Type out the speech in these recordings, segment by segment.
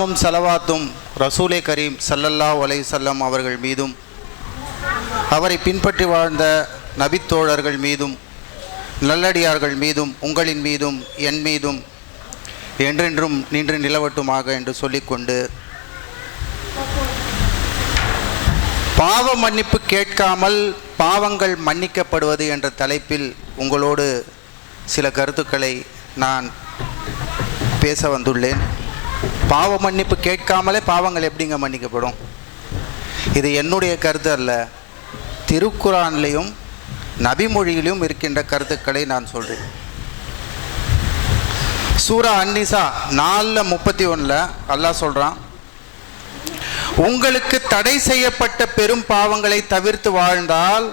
சலாமும் சலவாத்தும் ரசூலே கரீம் ஸல்லல்லாஹு அலைஹி வஸல்லம் அவர்கள் மீதும் அவரை பின்பற்றி வாழ்ந்த நபித்தோழர்கள் மீதும் நல்லடியார்கள் மீதும் உங்களின் மீதும் என் மீதும் என்றென்றும் நின்று நிலவட்டுமாக என்று சொல்லிக்கொண்டு, பாவ மன்னிப்பு கேட்காமல் பாவங்கள் மன்னிக்கப்படுவது என்ற தலைப்பில் உங்களோடு சில கருத்துக்களை நான் பேச வந்துள்ளேன். பாவ மன்னிப்பு கேட்காமலே பாவங்கள் எப்படிங்க மன்னிக்கப்படும்? இது என்னுடைய கருத்து அல்ல, திருக்குரான்லேயும் நபிமொழியிலும் இருக்கின்ற கருத்துக்களை நான் சொல்கிறேன். சூரா அன்னிசா 4:31 அல்லாஹ் சொல்கிறான், உங்களுக்கு தடை செய்யப்பட்ட பெரும் பாவங்களை தவிர்த்து வாழ்ந்தால்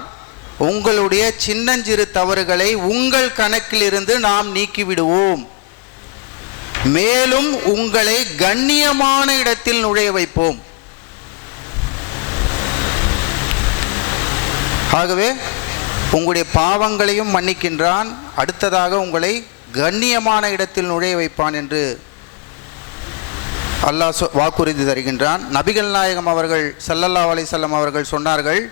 உங்களுடைய சின்னஞ்சிறு தவறுகளை உங்கள் கணக்கிலிருந்து நாம் நீக்கிவிடுவோம், மேலும் உங்களை கண்ணியமான இடத்தில் நுழைய வைப்போம். ஆகவே உங்களுடைய பாவங்களையும் மன்னிக்கின்றான், அடுத்ததாக உங்களை கண்ணியமான இடத்தில் நுழைய வைப்பான் என்று அல்லாஹ் வாக்குறுதி தருகின்றான். நபிகள் நாயகம் அவர்கள் ஸல்லல்லாஹு அலைஹி வஸல்லம் அவர்கள் சொன்னார்கள்,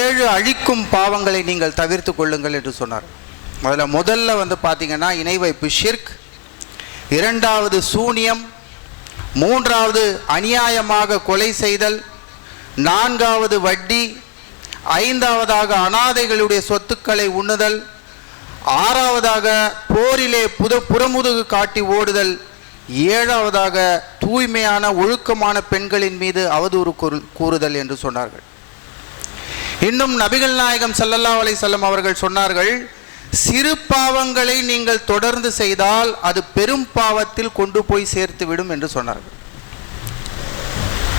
7 அழிக்கும் பாவங்களை நீங்கள் தவிர்த்து கொள்ளுங்கள் என்று சொன்னார். முதல்ல பார்த்தீங்கன்னா இணை வைப்பு ஷிர்க், 2வது சூனியம், 3வது அநியாயமாக கொலை செய்தல், 4வது வட்டி, 5வதாக அனாதைகளுடைய சொத்துக்களை உண்ணுதல், 6வதாக போரிலே புறமுதுகு காட்டி ஓடுதல், 7வதாக தூய்மையான ஒழுக்கமான பெண்களின் மீது அவதூறு கூறுதல் என்று சொன்னார்கள். இன்னும் நபிகள் நாயகம் ஸல்லல்லாஹு அலைஹி வஸல்லம் அவர்கள் சொன்னார்கள், சிறு பாவங்களை நீங்கள் தொடர்ந்து செய்தால் அது பெரும் பாவத்தில் கொண்டு போய் சேர்த்து விடும் என்று சொன்னார்கள்.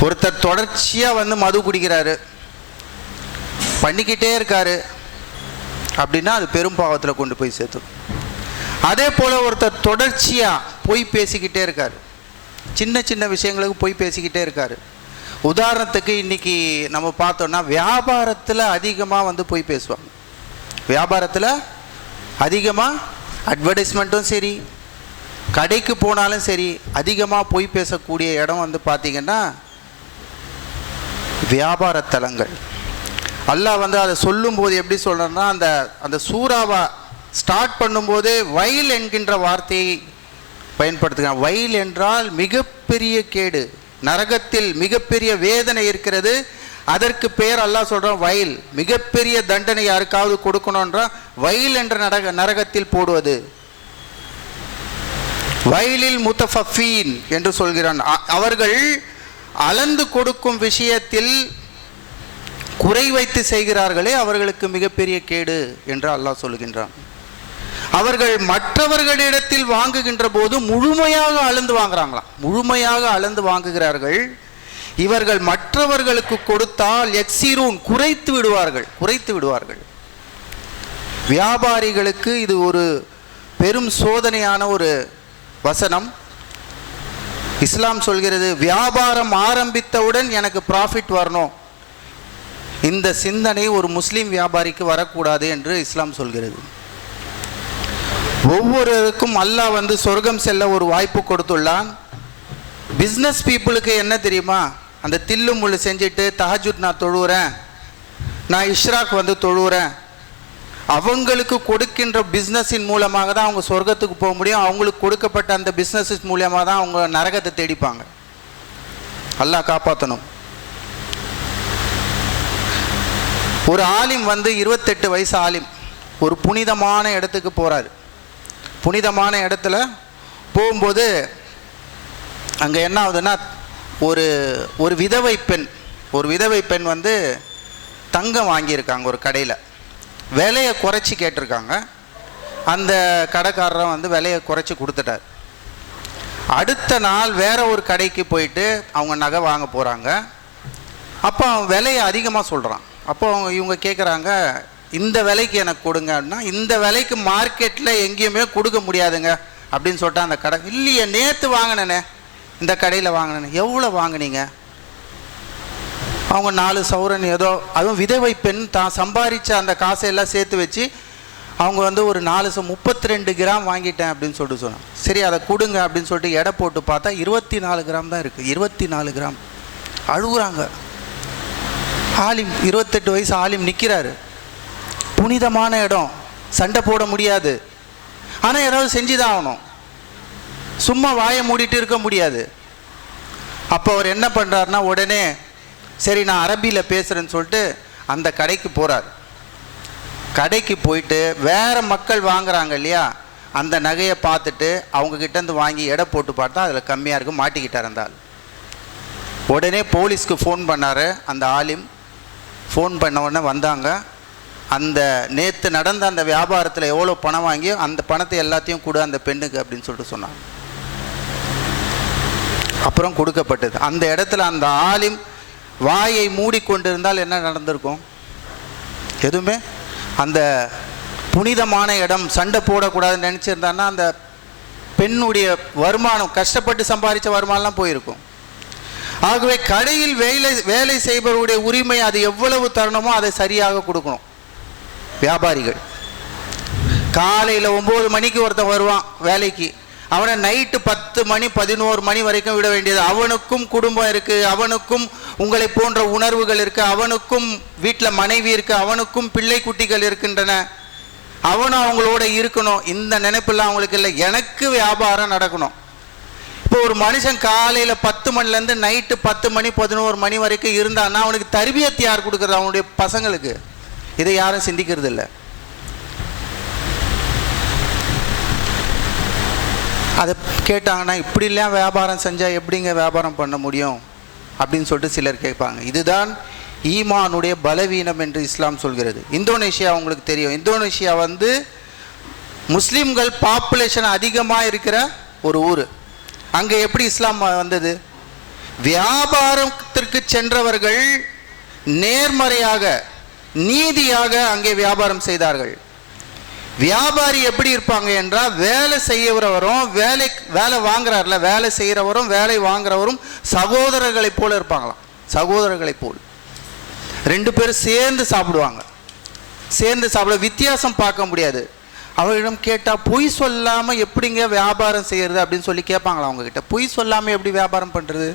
ஒருத்தர் தொடர்ச்சியாக மது குடிக்கிறாரு, பண்ணிக்கிட்டே இருக்காரு அப்படின்னா அது பெரும் பாவத்தில் கொண்டு போய் சேர்த்து. அதே போல் ஒருத்தர் தொடர்ச்சியாக பொய் பேசிக்கிட்டே இருக்கார், சின்ன சின்ன விஷயங்களுக்கு பொய் பேசிக்கிட்டே இருக்கார். உதாரணத்துக்கு இன்றைக்கி நம்ம பார்த்தோன்னா வியாபாரத்தில் அதிகமாக பொய் பேசுவாங்க. வியாபாரத்தில் அதிகமாக அட்வர்டைஸ்மெண்ட்டும் சரி, கடைக்கு போனாலும் சரி, அதிகமாக பொய் பேசக்கூடிய இடம் பார்த்திங்கன்னா வியாபாரத்தலங்கள். அல்லாஹ் அதை சொல்லும்போது எப்படி சொல்கிறேன்னா, அந்த சூறாவை ஸ்டார்ட் பண்ணும்போது வயல் என்கின்ற வார்த்தையை பயன்படுத்துகிறான். வயல் என்றால் மிகப்பெரிய கேடு, நரகத்தில் மிகப்பெரிய வேதனை இருக்கிறது, அதற்கு பேர் அல்லாஹ் சொல்கிறான் வயல். மிகப்பெரிய தண்டனை யாருக்காவது கொடுக்கணுன்றா வயல் என்ற நரகத்தில் போடுவது. வயலில் முத்தஃபீன் என்று சொல்கிறான். அவர்கள் அளந்து கொடுக்கும் விஷயத்தில் குறை வைத்து செய்கிறார்களே அவர்களுக்கு மிகப்பெரிய கேடு என்று அல்லாஹ் சொல்கின்றான். அவர்கள் மற்றவர்களிடத்தில் வாங்குகின்ற போது முழுமையாக அளந்து வாங்குறாங்களாம், முழுமையாக அளந்து வாங்குகிறார்கள். இவர்கள் மற்றவர்களுக்கு கொடுத்தால் எக்ஸிரூன் குறைத்து விடுவார்கள். வியாபாரிகளுக்கு இது ஒரு பெரும் சோதனையான ஒரு வசனம். இஸ்லாம் சொல்கிறது, வியாபாரம் ஆரம்பித்தவுடன் எனக்கு ப்ராஃபிட் வரணும், இந்த சிந்தனை ஒரு முஸ்லீம் வியாபாரிக்கு வரக்கூடாது என்று இஸ்லாம் சொல்கிறது. ஒவ்வொருவருக்கும் அல்லாஹ் சொர்க்கம் செல்ல ஒரு வாய்ப்பு கொடுத்துள்ளான். பிஸ்னஸ் பீப்புளுக்கு என்ன தெரியுமா, அந்த தில்லு முள்ளு செஞ்சுட்டு தஹஜுத் நான் தொழுகிறேன், நான் இஷ்ராக் தொழுகிறேன், அவங்களுக்கு கொடுக்கின்ற பிஸ்னஸின் மூலமாக தான் அவங்க சொர்க்கத்துக்கு போக முடியும். அவங்களுக்கு கொடுக்கப்பட்ட அந்த பிஸ்னஸ் மூலமாக தான் அவங்க நரகத்தை தேடிப்பாங்க. அல்லாஹ் காப்பாற்றணும். ஒரு ஆலிம் 28 வயசு ஆலிம் ஒரு புனிதமான இடத்துக்கு போகிறார். புனிதமான இடத்துல போகும்போது அங்கே என்ன ஆகுதுன்னா, ஒரு விதவை பெண் தங்கம் வாங்கியிருக்காங்க ஒரு கடையில். விலையை குறைச்சி கேட்டிருக்காங்க. அந்த கடைக்காரரை விலையை குறைச்சி கொடுத்துட்டார். அடுத்த நாள் வேற ஒரு கடைக்கு போயிட்டு அவங்க நகை வாங்க போகிறாங்க. அப்போ அவன் விலையை அதிகமாக சொல்கிறான். அப்போ இவங்க கேட்குறாங்க, இந்த விலைக்கு எனக்கு கொடுங்க அப்படின்னா, இந்த விலைக்கு மார்க்கெட்டில் எங்கேயுமே கொடுக்க முடியாதுங்க அப்படின்னு சொல்லிட்டு அந்த கடை, இல்லையே நேற்று வாங்கினேனே, இந்த கடையில் வாங்கினேன். எவ்வளோ வாங்கினீங்க? அவங்க 4 சவரன் ஏதோ, அதுவும் விதவை பெண் தான் சம்பாதிச்ச அந்த காசையெல்லாம் சேர்த்து வச்சு அவங்க வந்து ஒரு 32 கிராம் வாங்கிட்டேன் அப்படின்னு சொல்லிட்டு சொன்னாங்க. சரி அதை கொடுங்க அப்படின்னு சொல்லிட்டு எடை போட்டு பார்த்தா 24 கிராம் தான் இருக்குது. 24 கிராம். அழுகுறாங்க. ஆலிம் 28 வயசு ஆலிம் நிற்கிறாரு. புனிதமான இடம், சண்டை போட முடியாது, ஆனால் ஏதாவது செஞ்சுதான் ஆகணும், சும்மா வாயை மூடிட்டு இருக்க முடியாது. அப்போ அவர் என்ன பண்ணுறாருன்னா, உடனே சரி நான் அரபியில் பேசுகிறேன்னு சொல்லிட்டு அந்த கடைக்கு போகிறார். கடைக்கு போயிட்டு வேறு மக்கள் வாங்குறாங்க இல்லையா, அந்த நகையை பார்த்துட்டு அவங்கக்கிட்டேருந்து வாங்கி எடை போட்டு பார்த்தா அதில் கம்மியாக இருக்கும், மாட்டிக்கிட்டார் அந்த ஆள். உடனே போலீஸ்க்கு ஃபோன் பண்ணார் அந்த ஆலிம். ஃபோன் பண்ண உடனே வந்தாங்க. அந்த நேற்று நடந்த அந்த வியாபாரத்தில் எவ்வளோ பணம் வாங்கி அந்த பணத்தை எல்லாத்தையும் கொடு அந்த பெண்ணுக்கு அப்படின்னு சொல்லிட்டு சொன்னாங்க. அப்புறம் கொடுக்கப்பட்டது. அந்த இடத்துல அந்த ஆலிம் வாயை மூடிக்கொண்டிருந்தால் என்ன நடந்திருக்கும்? எதுவுமே அந்த புனிதமான இடம், சண்டை போடக்கூடாதுன்னு நினச்சிருந்தான்னா அந்த பெண்ணுடைய வருமானம், கஷ்டப்பட்டு சம்பாதிச்ச வருமானம்லாம் போயிருக்கும். ஆகவே கடையில் வேலை செய்பவருடைய உரிமை அது எவ்வளவு தரணுமோ அதை சரியாக கொடுக்கணும். வியாபாரிகள் காலையில் 9 மணிக்கு ஒருத்தன் வருவான் வேலைக்கு, அவனை நைட்டு 10 மணி 11 மணி வரைக்கும் விட வேண்டியது. அவனுக்கும் குடும்பம் இருக்குது, அவனுக்கும் உங்களை போன்ற உணர்வுகள் இருக்குது, அவனுக்கும் வீட்டில் மனைவி இருக்குது, அவனுக்கும் பிள்ளை குட்டிகள் இருக்கின்றன, அவனும் அவங்களோட இருக்கணும். இந்த நினைப்பெல்லாம் அவங்களுக்கு இல்லை. எனக்கு வியாபாரம் நடக்கணும். இப்போ ஒரு மனுஷன் காலையில் 10 மணிலேருந்து நைட்டு 10 மணி 11 மணி வரைக்கும் இருந்தான்னா அவனுக்கு தர்பியத் யார் கொடுக்குறது? அவனுடைய பசங்களுக்கு. இதை யாரும் சிந்திக்கிறது இல்லை. அதை கேட்டாங்கன்னா இப்படிலாம் வியாபாரம் செஞ்சால் எப்படிங்க வியாபாரம் பண்ண முடியும் அப்படின்னு சொல்லிட்டு சிலர் கேட்பாங்க. இதுதான் ஈமானுடைய பலவீனம் என்று இஸ்லாம் சொல்கிறது. இந்தோனேஷியா உங்களுக்கு தெரியும். இந்தோனேஷியா வந்து முஸ்லீம்கள் பாப்புலேஷன் அதிகமாக இருக்கிற ஒரு ஊர். அங்கே எப்படி இஸ்லாம் வந்தது? வியாபாரத்திற்கு சென்றவர்கள் நேர்மறையாக நீதியாக அங்கே வியாபாரம் செய்தார்கள். வியாபாரி எப்படி இருப்பாங்க என்றால், வேலை செய்யறவரும் வேலை வாங்குறாருல, வேலை செய்கிறவரும் வேலை வாங்குறவரும் சகோதரர்களை போல இருப்பாங்களாம். சகோதரர்களை போல் 2 பேரும் சேர்ந்து சாப்பிடுவாங்க. சேர்ந்து சாப்பிட வித்தியாசம் பார்க்க முடியாது. அவரிடம் கேட்டால் பொய் சொல்லாமல் எப்படிங்க வியாபாரம் செய்கிறது அப்படின்னு சொல்லி கேட்பாங்களா அவங்கக்கிட்ட. பொய் சொல்லாமல் எப்படி வியாபாரம் பண்ணுறது?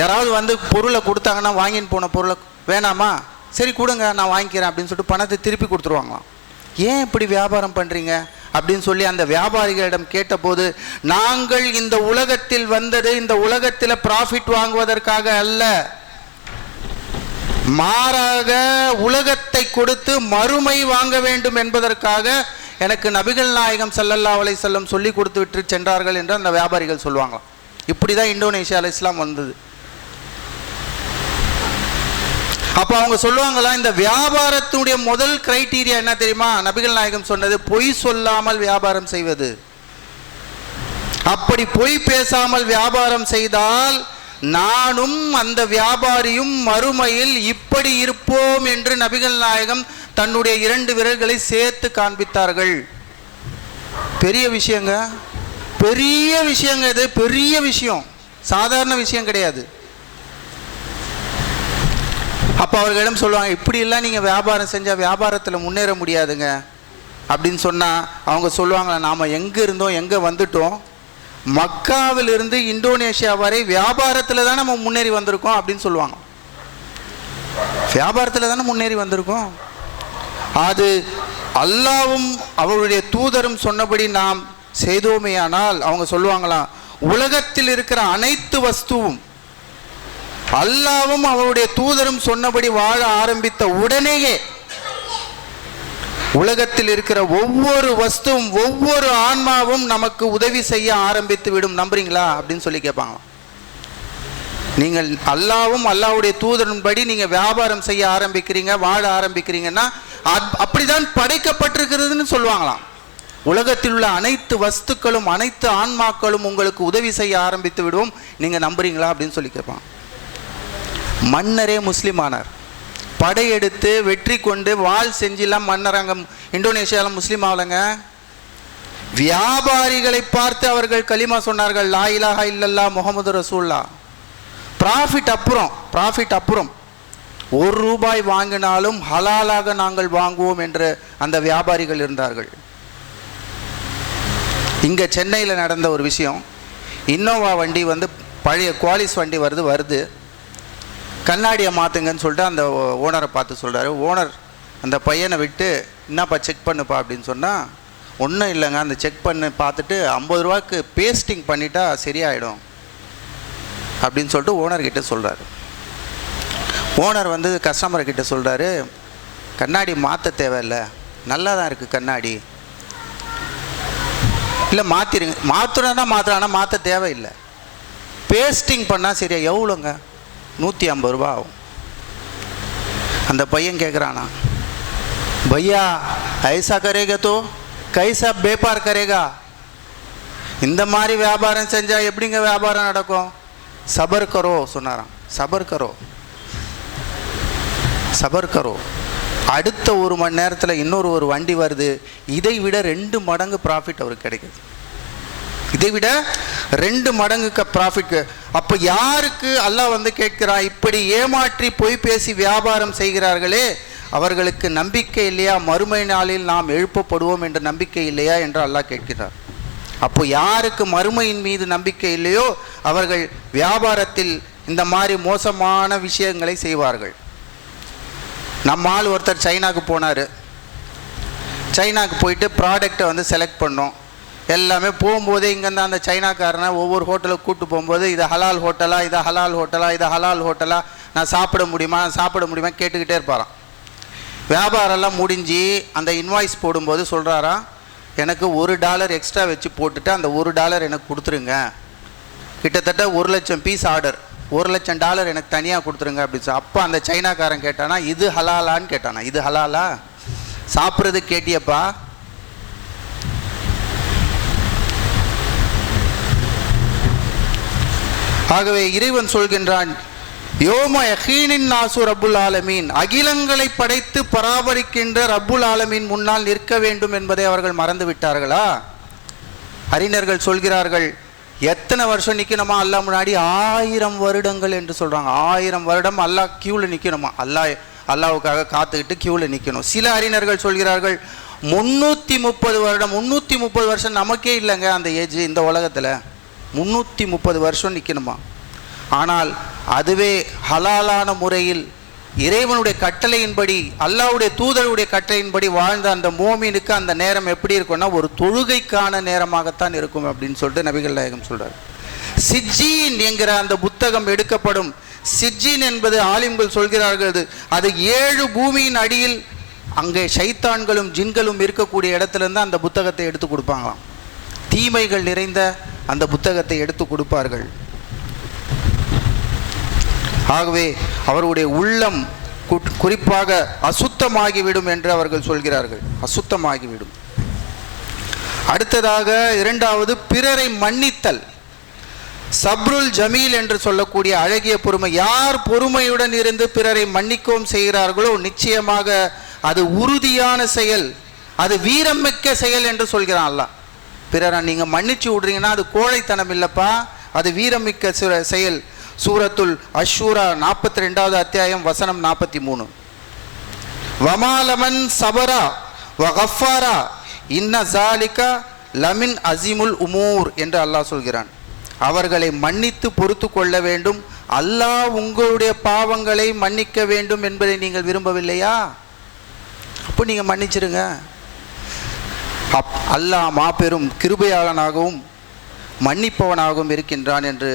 யாராவது வந்து பொருளை கொடுத்தாங்கன்னா, வாங்கின்னு போன பொருளை வேணாமா, சரி கொடுங்க நான் வாங்கிக்கிறேன் அப்படின்னு சொல்லிட்டு பணத்தை திருப்பி கொடுத்துருவாங்களாம். ஏன் இப்படி வியாபாரம் பண்ணுறீங்க அப்படின்னு சொல்லி அந்த வியாபாரிகளிடம் கேட்டபோது, நாங்கள் இந்த உலகத்தில் வந்தது இந்த உலகத்தில் ப்ராஃபிட் வாங்குவதற்காக அல்ல, மாறாக உலகத்தை கொடுத்து மறுமை வாங்க வேண்டும் என்பதற்காக எனக்கு நபிகள் நாயகம் ஸல்லல்லாஹு அலைஹி வஸல்லம் சொல்லி கொடுத்து விட்டு சென்றார்கள் என்று அந்த வியாபாரிகள் சொல்லுவாங்களாம். இப்படி தான் இந்தோனேஷியாவில் இஸ்லாம் வந்தது. அப்போ அவங்க சொல்லுவாங்களா, இந்த வியாபாரத்துடைய முதல் கிரைட்டீரியா என்ன தெரியுமா? நபிகள் நாயகம் சொன்னது, பொய் சொல்லாமல் வியாபாரம் செய்வது. அப்படி பொய் பேசாமல் வியாபாரம் செய்தால் நானும் அந்த வியாபாரியும் மறுமையில் இப்படி இருப்போம் என்று நபிகள் நாயகம் தன்னுடைய 2 விரல்களை சேர்த்து காண்பித்தார்கள். பெரிய விஷயங்க, பெரிய விஷயங்க, இது பெரிய விஷயம், சாதாரண விஷயம் கிடையாது. அப்போ அவர்களிடம் சொல்லுவாங்க, இப்படியெல்லாம் நீங்கள் வியாபாரம் செஞ்சால் வியாபாரத்தில் முன்னேற முடியாதுங்க அப்படின்னு சொன்னால் அவங்க சொல்லுவாங்களா, நாம் எங்கே இருந்தோம் எங்கே வந்துட்டோம், மக்காவிலிருந்து இந்தோனேஷியா வரை வியாபாரத்தில் தான் நம்ம முன்னேறி வந்திருக்கோம் அப்படின்னு சொல்லுவாங்க. வியாபாரத்தில் தானே முன்னேறி வந்திருக்கோம். அது அல்லாவும் அவருடைய தூதரும் சொன்னபடி நாம் செய்தோமேயானால் அவங்க சொல்லுவாங்களாம், உலகத்தில் இருக்கிற அனைத்து வஸ்துவும் அல்லாவும் அவருடைய தூதரும் சொன்னபடி வாழ ஆரம்பித்த உடனேயே உலகத்தில் இருக்கிற ஒவ்வொரு வஸ்துவும் ஒவ்வொரு ஆன்மாவும் நமக்கு உதவி செய்ய ஆரம்பித்து விடும். நம்புறீங்களா அப்படின்னு சொல்லி கேட்பாங்க. நீங்கள் அல்லாவும் அல்லாவுடைய தூதரின்படி நீங்கள் வியாபாரம் செய்ய ஆரம்பிக்கிறீங்க, வாழ ஆரம்பிக்கிறீங்கன்னா அப்படிதான் படைக்கப்பட்டிருக்கிறதுன்னு சொல்லுவாங்களாம். உலகத்தில் உள்ள அனைத்து வஸ்துக்களும் அனைத்து ஆன்மாக்களும் உங்களுக்கு உதவி செய்ய ஆரம்பித்து விடுவோம், நீங்கள் நம்புறீங்களா அப்படின்னு சொல்லி கேட்பாங்க. மன்னரே முஸ்லீம் ஆனார். படையெடுத்து வெற்றி கொண்டு வாள் செஞ்செல்லாம் மன்னர் அங்கே இந்தோனேஷியாவில் முஸ்லீம் ஆகலைங்க. வியாபாரிகளை பார்த்து அவர்கள் கலிமா சொன்னார்கள், லா இலாஹா இல்லல்லா முஹம்மது ரசூலுல்லாஹ். ப்ராஃபிட் அப்புறம் ரூபாய் வாங்கினாலும் ஹலாலாக நாங்கள் வாங்குவோம் என்று அந்த வியாபாரிகள் இருந்தார்கள். இங்கே சென்னையில் நடந்த ஒரு விஷயம், இன்னோவா வண்டி வந்து பழைய குவாலிஸ் வண்டி வருது கண்ணாடியை மாற்றுங்கன்னு சொல்லிட்டு அந்த ஓனரை பார்த்து சொல்கிறாரு. ஓனர் அந்த பையனை விட்டு என்னப்பா செக் பண்ணுப்பா அப்படின்னு சொன்னால், ஒன்றும் இல்லைங்க, அந்த செக் பண்ணி பார்த்துட்டு 50 ரூபாய்க்கு பேஸ்டிங் பண்ணிட்டா சரியாயிடும் அப்படின்னு சொல்லிட்டு ஓனர்கிட்ட சொல்கிறாரு. ஓனர் வந்து கஸ்டமர்கிட்ட சொல்கிறாரு, கண்ணாடி மாற்ற தேவையில்லை, நல்லா தான் இருக்குது கண்ணாடி, இல்லை மாற்றிடுங்க, மாற்றுறானா மாற்ற தேவையில்லை, பேஸ்டிங் பண்ணால் சரியா, எவ்வளோங்க, 150 ரூபா ஆகும். அந்த பையன் கேட்குறானா, பையா ஐசா கரேகா தோ கைசா பேப்பார் கரேகா, இந்த மாதிரி வியாபாரம் செஞ்சால் எப்படிங்க வியாபாரம் நடக்கும், சபர் கரோ சொன்னாராம். சபர் கரோ. அடுத்த 1 மணி நேரத்தில் இன்னொரு வண்டி வருது, இதை விட 2 மடங்கு ப்ராஃபிட் அவருக்கு கிடைக்குது, இதை விட 2 மடங்கு ப்ராஃபிட். அப்போ யாருக்கு அல்லாஹ் வந்து கேட்கிறான், இப்படி ஏமாற்றி பொய் பேசி வியாபாரம் செய்கிறார்களே அவர்களுக்கு நம்பிக்கை இல்லையா, மறுமை நாளில் நாம் எழுப்பப்படுவோம் என்ற நம்பிக்கை இல்லையா என்று அல்லாஹ் கேட்கிறார். அப்போ யாருக்கு மறுமையின் மீது நம்பிக்கை இல்லையோ அவர்கள் வியாபாரத்தில் இந்த மாதிரி மோசமான விஷயங்களை செய்வார்கள். நம்ம ஆள் ஒருத்தர் சைனாக்கு போனார். சைனாக்கு போயிட்டு ப்ராடக்டை வந்து செலக்ட் பண்ணோம். எல்லாமே போகும்போதே இங்கேருந்து அந்த சைனாக்காரனை ஒவ்வொரு ஹோட்டலுக்கு கூப்பிட்டு போகும்போது, இதை ஹலால் ஹோட்டலா, இதை ஹலால் ஹோட்டலா, நான் சாப்பிட முடியுமா கேட்டுக்கிட்டே இருப்பாராம். வியாபாரம்லாம் முடிஞ்சு அந்த இன்வாய்ஸ் போடும்போது சொல்கிறாராம், எனக்கு $1 எக்ஸ்ட்ரா வச்சு போட்டுட்டு அந்த $1 எனக்கு கொடுத்துருங்க, கிட்டத்தட்ட 1,00,000 பீஸ் ஆர்டர், $1,00,000 எனக்கு தனியாக கொடுத்துருங்க அப்படின்னு சொல்லி. அப்போ அந்த சைனாக்காரன் கேட்டானா, இது ஹலாலான்னு கேட்டானா, இது ஹலாலா, சாப்பிட்றது கேட்டியப்பா, ஆகவே இறைவன் சொல்கின்றான், யோம யகீனின் நாசு ரப்புல் ஆலமீன், அகிலங்களை படைத்து பராமரிக்கின்ற ரப்புல் ஆலமீன் முன்னால் நிற்க வேண்டும் என்பதை அவர்கள் மறந்து விட்டார்களா? அறிஞர்கள் சொல்கிறார்கள், எத்தனை வருஷம் நிற்கணுமா அல்லாஹ் முன்னாடி, 1000 வருடங்கள் என்று சொல்கிறாங்க. 1000 வருடம் அல்லாஹ் கியூவில் நிற்கணுமா, அல்லாஹ்வுக்காக காத்துக்கிட்டு கியூவில் நிற்கணும். சில அறிஞர்கள் சொல்கிறார்கள் 330 வருடம். 330 வருஷம் நமக்கே இல்லைங்க அந்த ஏஜ், இந்த உலகத்தில் 330 வருஷம் நிற்கணுமா. ஆனால் அதுவே ஹலாலான முறையில் இறைவனுடைய கட்டளையின்படி, அல்லாஹ்வுடைய தூதருடைய கட்டளையின்படி வாழ்ந்த அந்த மோமினுக்கு அந்த நேரம் எப்படி இருக்கும்னா ஒரு தொழுகைக்கான நேரமாகத்தான் இருக்கும் அப்படின்னு சொல்லிட்டு நபிகள் நாயகம் சொல்றார். சிஜ்ஜீன் என்கிற அந்த புத்தகம் எடுக்கப்படும். சிஜ்ஜீன் என்பது ஆலிம்கள் சொல்கிறார்கள், அது 7 பூமியின் அடியில் அங்கே ஷைத்தான்களும் ஜின்களும் இருக்கக்கூடிய இடத்துல இருந்து அந்த புத்தகத்தை எடுத்து கொடுப்பாங்களாம். தீமைகள் நிறைந்த அந்த புத்தகத்தை எடுத்து கொடுப்பார்கள். ஆகவே அவருடைய உள்ளம் குறிப்பாக அசுத்தமாகிவிடும் என்று அவர்கள் சொல்கிறார்கள், அசுத்தமாகிவிடும். அடுத்ததாக 2வது பிறரை மன்னித்தல், சப்ருல் ஜமீல் என்று சொல்லக்கூடிய அழகிய பொறுமை. யார் பொறுமையுடன் இருந்து பிறரை மன்னிக்கவும் செய்கிறார்களோ நிச்சயமாக அது உறுதியான செயல், அது வீரமிக்க செயல் என்று சொல்கிறான் அல்லாஹ். பிறரை நீங்கள் மன்னிச்சு விடுறீங்கன்னா அது கோழைத்தனம் இல்லைப்பா, அது வீரமிக்க செயல். சூரத்துல் அஷ்ஷூரா 42வது அத்தியாயம் வசனம் 43. வமாலமன் சபரா வகஃபாரா இன்ன ஜாலிகா லமின் அசிமுல் உமூர் என்று அல்லாஹ் சொல்கிறான். அவர்களை மன்னித்து பொறுத்து கொள்ள வேண்டும், அல்லாஹ் உங்களுடைய பாவங்களை மன்னிக்க வேண்டும் என்பதை நீங்கள் விரும்பவில்லையா, அப்போ நீங்கள் மன்னிச்சிருங்க. அல்லாஹ் மாபெரும் கிருபையாளனாகவும் மன்னிப்பவனாகவும் இருக்கின்றான் என்று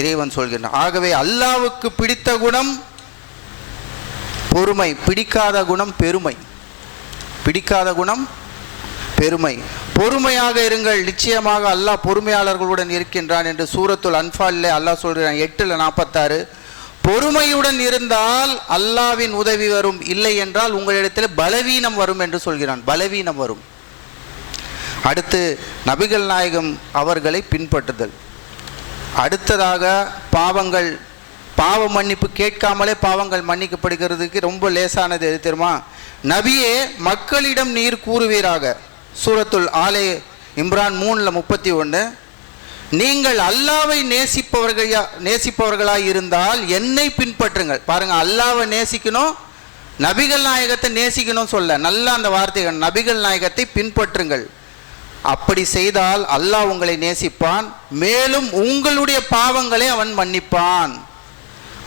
இறைவன் சொல்கின்றான். ஆகவே அல்லாஹ்வுக்கு பிடித்த குணம் பொறுமை, பிடிக்காத குணம் பெருமை, பிடிக்காத குணம் பெருமை. பொறுமையாக இருங்கள், நிச்சயமாக அல்லாஹ் பொறுமையாளர்களுடன் இருக்கின்றான் என்று சூரத்துல் அன்ஃபாலில் அல்லாஹ் சொல்கிறான் 8:46. பொறுமையுடன் இருந்தால் அல்லாஹ்வின் உதவி வரும், இல்லை என்றால் உங்களிடத்தில் பலவீனம் வரும் என்று சொல்கிறான். பலவீனம் வரும். அடுத்து நபிகள் நாயகம் அவர்களை பின்பற்றுதல். அடுத்ததாக பாவங்கள், பாவ மன்னிப்பு கேட்காமலே பாவங்கள் மன்னிக்கப்படுகிறதுக்கு ரொம்ப லேசானது எது தெரியுமா? நபியே மக்களிடம் நீர் கூறுவீராக, சூரத்துல் ஆலே இம்ரான் 3:31. நீங்கள் அல்லாவை நேசிப்பவர்களாய் இருந்தால் என்னை பின்பற்றுங்கள். பாருங்க, அல்லாவை நேசிக்கணும், நபிகள் நாயகத்தை நேசிக்கணும் சொல்ல, நல்ல அந்த வார்த்தைகள், நபிகள் நாயகத்தை பின்பற்றுங்கள். அப்படி செய்தால் அல்லாஹ் உங்களை நேசிப்பான், மேலும் உங்களுடைய பாவங்களை அவன் மன்னிப்பான்.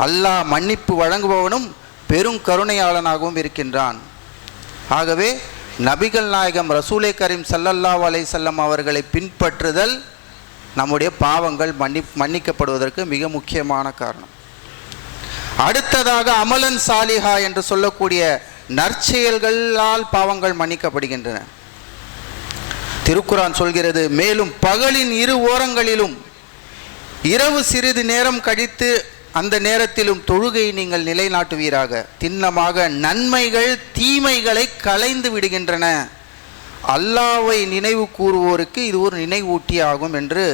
அல்லாஹ் மன்னிப்பு வழங்குபவனும் பெரும் கருணையாளனாகவும் இருக்கின்றான். ஆகவே நபிகள் நாயகம் ரசூலே கரீம் ஸல்லல்லாஹு அலைஹி வஸல்லம் அவர்களை பின்பற்றுதல் நம்முடைய பாவங்கள் மன்னிக்கப்படுவதற்கு மிக முக்கியமான காரணம். அடுத்ததாக அமலன் சாலிஹா என்று சொல்லக்கூடிய நற்செயல்களால் பாவங்கள் மன்னிக்கப்படுகின்றன. திருக்குரான் சொல்கிறது, மேலும் பகலின் இரு ஓரங்களிலும் இரவு சிறிது நேரம் கழித்து அந்த நேரத்திலும் தொழுகையை நீங்கள் நிலைநாட்டுவீராக. திண்ணமாக நன்மைகள் தீமைகளை களைந்து விடுகின்றன. அல்லாஹ்வை நினைவு கூறுவோருக்கு இது ஒரு நினைவூட்டி ஆகும் என்று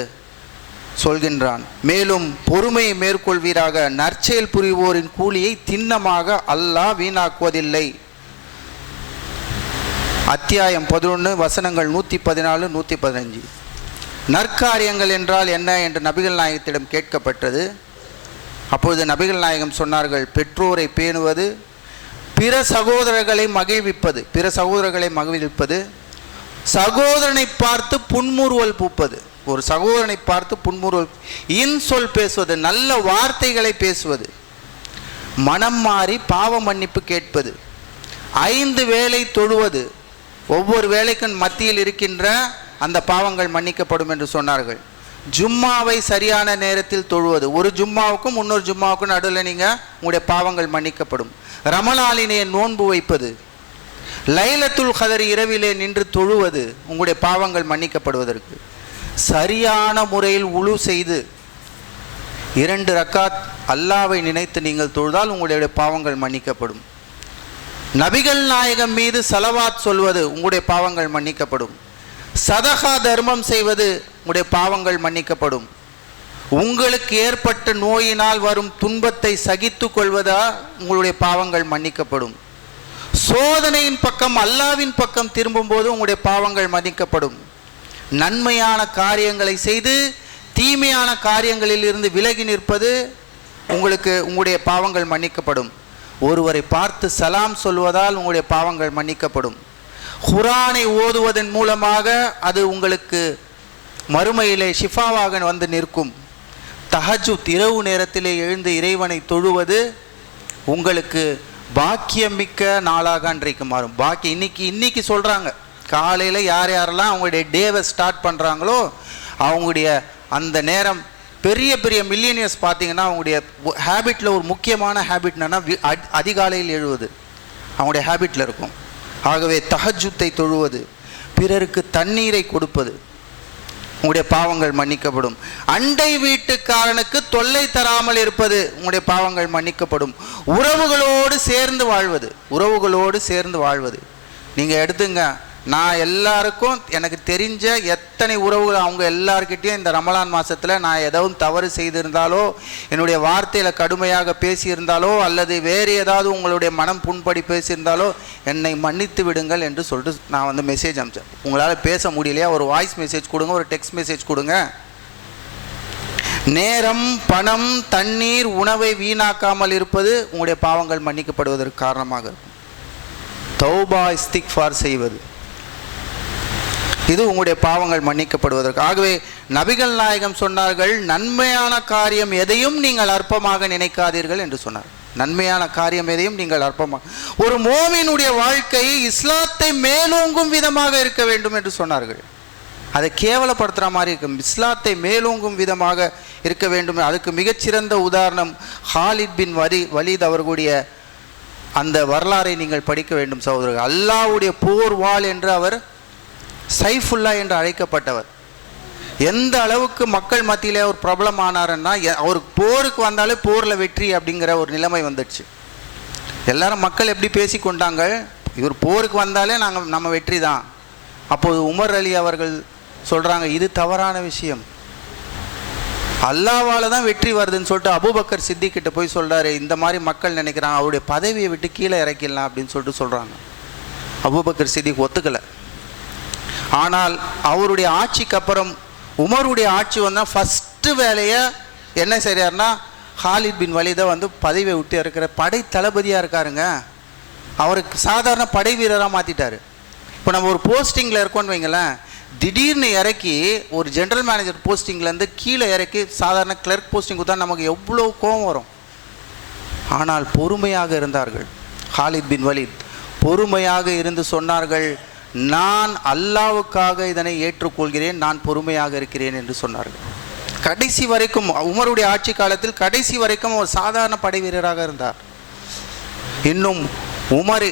சொல்கின்றான். மேலும் பொறுமையை மேற்கொள்வீராக. நற்செயல் புரிவோரின் கூலியை திண்ணமாக அல்லாஹ் வீணாக்குவதில்லை. அத்தியாயம் 11 வசனங்கள் 114 115. நற்காரியங்கள் என்றால் என்ன என்று நபிகள் நாயகத்திடம் கேட்கப்பட்டது. அப்பொழுது நபிகள் நாயகம் சொன்னார்கள், பெற்றோரை பேணுவது, பிற சகோதரர்களை மகிழ்விப்பது, சகோதரனை பார்த்து புன்முறுவல் பூப்பது. ஒரு சகோதரனை பார்த்து புன்முறுவல், இன்சொல் பேசுவது, நல்ல வார்த்தைகளை பேசுவது, மனம் மாறி பாவ மன்னிப்பு கேட்பது, 5 வேளை தொழுவது, ஒவ்வொரு வேளைக்கும் மத்தியில் இருக்கின்ற அந்த பாவங்கள் மன்னிக்கப்படும் என்று சொன்னார்கள். ஜும்மாவை சரியான நேரத்தில் தொழுவது, ஒரு ஜும்மாவுக்கும் இன்னொரு ஜும்மாவுக்கும் நடுவில் நீங்கள் உங்களுடைய பாவங்கள் மன்னிக்கப்படும். ரமலானிலே நோன்பு வைப்பது, லைலத்துல் கதர் இரவிலே நின்று தொழுவது உங்களுடைய பாவங்கள் மன்னிக்கப்படுவதற்கு. சரியான முறையில் உழு செய்து 2 ரக்காத் அல்லாவை நினைத்து நீங்கள் தொழுதால் உங்களுடைய பாவங்கள் மன்னிக்கப்படும். நபிகள் நாயகம் மீது சலவாத் சொல்வது உங்களுடைய பாவங்கள் மன்னிக்கப்படும். சதகா தர்மம் செய்வது உங்களுடைய பாவங்கள் மன்னிக்கப்படும். உங்களுக்கு ஏற்பட்ட நோயினால் வரும் துன்பத்தை சகித்து கொள்வதா உங்களுடைய பாவங்கள் மன்னிக்கப்படும். சோதனையின் பக்கம் அல்லாவின் பக்கம் திரும்பும் போது உங்களுடைய பாவங்கள் மன்னிக்கப்படும். நன்மையான காரியங்களை செய்து தீமையான காரியங்களில் இருந்து விலகி நிற்பது உங்களுடைய பாவங்கள் மன்னிக்கப்படும். ஒருவரை பார்த்து சலாம் சொல்வதால் உங்களுடைய பாவங்கள் மன்னிக்கப்படும். குர்ஆனை ஓதுவதன் மூலமாக அது உங்களுக்கு மறுமையிலே ஷிஃபாவாக வந்து நிற்கும். தஹஜ்ஜுத் இரவு நேரத்திலே எழுந்து இறைவனை தொழுவது உங்களுக்கு பாக்கியமிக்க நாளாக அன்றைக்கு மாறும். இன்னைக்கு சொல்கிறாங்க, காலையில் யாரெல்லாம் அவங்களுடைய டேவை ஸ்டார்ட் பண்ணுறாங்களோ அவங்களுடைய அந்த நேரம், பெரிய பெரிய மில்லியனியர்ஸ் பார்த்தீங்கன்னா அவங்களுடைய ஹேபிட்டில் ஒரு முக்கியமான ஹேபிட் என்னென்னா அதிகாலையில் எழுவது அவங்களுடைய ஹேபிட்டில் இருக்கும். ஆகவே தஹஜ்ஜுத்தை தொழுவது, பிறருக்கு தண்ணீரை கொடுப்பது உங்களுடைய பாவங்கள் மன்னிக்கப்படும். அண்டை வீட்டுக்காரனுக்கு தொல்லை தராமல் இருப்பது உங்களுடைய பாவங்கள் மன்னிக்கப்படும். உறவுகளோடு சேர்ந்து வாழ்வது நீங்கள் எடுத்துங்க. நான் எல்லாருக்கும் எனக்கு தெரிஞ்ச எத்தனை உறவுகள் அவங்க எல்லார்கிட்டையும் இந்த ரமலான் மாதத்தில் நான் ஏதாவது தவறு செய்திருந்தாலோ, என்னுடைய வார்த்தையில் கடுமையாக பேசியிருந்தாலோ, அல்லது வேறு ஏதாவது உங்களுடைய மனம் புண்படி பேசியிருந்தாலோ என்னை மன்னித்து விடுங்கள் என்று சொல்லிட்டு நான் மெசேஜ் அனுப்பிச்சேன். உங்களால் பேச முடியலையா, ஒரு வாய்ஸ் மெசேஜ் கொடுங்க, ஒரு டெக்ஸ்ட் மெசேஜ் கொடுங்க. நேரம், பணம், தண்ணீர், உணவை வீணாக்காமல் இருப்பது உங்களுடைய பாவங்கள் மன்னிக்கப்படுவதற்கு காரணமாக இருக்கும். தௌபா இஸ்திக்ஃபார் செய்வது இது உங்களுடைய பாவங்கள் மன்னிக்கப்படுவதற்கு. ஆகவே நபிகள் நாயகம் சொன்னார்கள், நன்மையான காரியம் எதையும் நீங்கள் அற்பமாக நினைக்காதீர்கள் என்று சொன்னார். நன்மையான காரியம் எதையும் நீங்கள் அற்பமாக, ஒரு மோமினுடைய வாழ்க்கை இஸ்லாத்தை மேலோங்கும் விதமாக இருக்க வேண்டும் என்று சொன்னார்கள். அதை கேவலப்படுத்துகிற மாதிரி இருக்கும். இஸ்லாத்தை மேலோங்கும் விதமாக இருக்க வேண்டும். அதுக்கு மிகச்சிறந்த உதாரணம் ஹாலித் பின் வலீத் அவர்களுடைய அந்த வரலாறை நீங்கள் படிக்க வேண்டும் சகோதரர்கள். அல்லாஹ்வுடைய போர் வாள் என்று அவர் சைஃபுல்லா என்று அழைக்கப்பட்டவர். எந்த அளவுக்கு மக்கள் மத்தியிலே ஒரு பிரபலம் ஆனாருன்னா, அவர் போருக்கு வந்தாலே போரில் வெற்றி அப்படிங்கிற ஒரு நிலைமை வந்துடுச்சு. எல்லாரும் மக்கள் எப்படி பேசி கொண்டாங்க, இவர் போருக்கு வந்தாலே நம்ம வெற்றி தான். அப்போது உமர் அலி அவர்கள் சொல்கிறாங்க, இது தவறான விஷயம், அல்லாஹ்வால தான் வெற்றி வருதுன்னு சொல்லிட்டு அபூபக்கர் சித்திக்கிட்ட போய் சொல்கிறாரு, இந்த மாதிரி மக்கள் நினைக்கிறாங்க, அவருடைய பதவியை விட்டு கீழே இறக்கிடலாம் அப்படின்னு சொல்லிட்டு சொல்கிறாங்க. அபூபக்கர் சித்திக் ஒத்துக்கலை. ஆனால் அவருடைய ஆட்சிக்கு அப்புறம் உமருடைய ஆட்சி வந்தால் ஃபஸ்ட்டு வேலையை என்ன செய்கிறாருன்னா ஹாலித் பின் வலீதை வந்து பதவியை விட்டு இருக்கிற படை தளபதியாக இருக்காருங்க. அவருக்கு சாதாரண படை வீரராக மாற்றிட்டார். இப்போ நம்ம ஒரு போஸ்டிங்கில் இருக்கோன்னு வைங்களேன், திடீர்னு இறக்கி ஒரு ஜென்ரல் மேனேஜர் போஸ்டிங்லேருந்து கீழே இறக்கி சாதாரண கிளர்க் போஸ்டிங் கொடுத்தா நமக்கு எவ்வளோ கோபம் வரும். ஆனால் பொறுமையாக இருந்தார்கள். ஹாலித் பின் வலீத் பொறுமையாக இருந்து சொன்னார்கள், நான் அல்லாவுக்காக இதனை ஏற்றுக்கொள்கிறேன், நான் பொறுமையாக இருக்கிறேன் என்று சொன்னார்கள். கடைசி வரைக்கும் உமருடைய ஆட்சி காலத்தில் கடைசி வரைக்கும் அவர் சாதாரண படை வீரராக இருந்தார். இன்னும் உமர்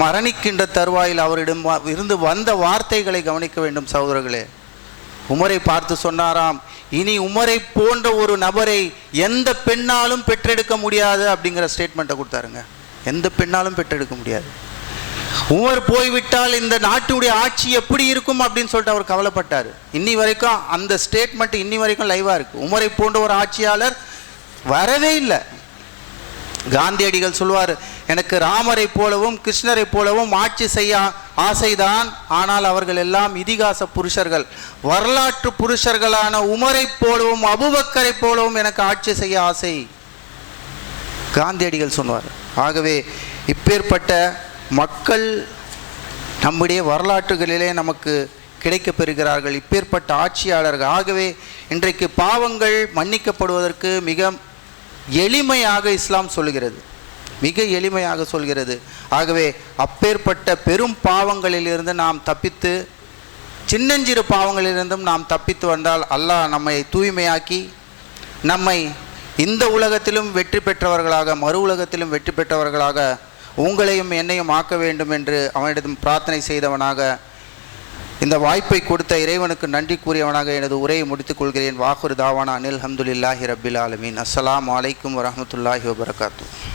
மரணிக்கின்ற தருவாயில் அவரிடம் இருந்து வந்த வார்த்தைகளை கவனிக்க வேண்டும் சகோதரர்களே. உமரை பார்த்து சொன்னாராம், இனி உமரை போன்ற ஒரு நபரை எந்த பெண்ணாலும் பெற்றெடுக்க முடியாது அப்படிங்கிற ஸ்டேட்மெண்ட்டை கொடுத்தாருங்க. எந்த பெண்ணாலும் பெற்றெடுக்க முடியாது. உமர் போய்விட்டால் இந்த நாட்டுடைய ஆட்சி எப்படி இருக்கும் அப்படின்னு சொல்லிட்டு அவர் கவலைப்பட்டார். இன்னி வரைக்கும் அந்த ஸ்டேட்மெண்ட் இன்னி வரைக்கும் லைவாக இருக்குது. உமரை போன்ற ஒரு ஆட்சியாளர் வரவே இல்லை. காந்தியடிகள் சொல்வார், எனக்கு ராமரை போலவும் கிருஷ்ணரை போலவும் ஆட்சி செய்ய ஆசைதான், ஆனால் அவர்கள் எல்லாம் இதிகாச புருஷர்கள், வரலாற்று புருஷர்களான உமரை போலவும் அபூபக்கரை போலவும் எனக்கு ஆட்சி செய்ய ஆசை, காந்தியடிகள் சொன்னார். ஆகவே இப்பேற்பட்ட மக்கள் நம்முடைய வரலாற்றுகளிலே நமக்கு கிடைக்கப் பெறுகிறார்கள், இப்பேற்பட்ட ஆட்சியாளர்கள். ஆகவே இன்றைக்கு பாவங்கள் மன்னிக்கப்படுவதற்கு மிக எளிமையாக இஸ்லாம் சொல்கிறது, மிக எளிமையாக சொல்கிறது. ஆகவே அப்பேற்பட்ட பெரும் பாவங்களிலிருந்து நாம் தப்பித்து, சின்னஞ்சிறு பாவங்களிலிருந்தும் நாம் தப்பித்து வந்தால் அல்லாஹ் நம்மை தூய்மையாக்கி நம்மை இந்த உலகத்திலும் வெற்றி பெற்றவர்களாக மறு உலகத்திலும் வெற்றி பெற்றவர்களாக உங்களையும் என்னையும் ஆக்க வேண்டும் என்று அவனிடம் பிரார்த்தனை செய்தவனாக, இந்த வாய்ப்பை கொடுத்த இறைவனுக்கு நன்றி கூறியவனாக எனது உரையை முடித்துக் கொள்கிறேன். வாகுர் தாவானா அனில் அல்ஹம்துலில்லாஹி ரப்பில் ஆலமீன். அஸ்ஸலாமு அலைக்கும் வரஹ்மத்துல்லாஹி வபரகாத்துஹு.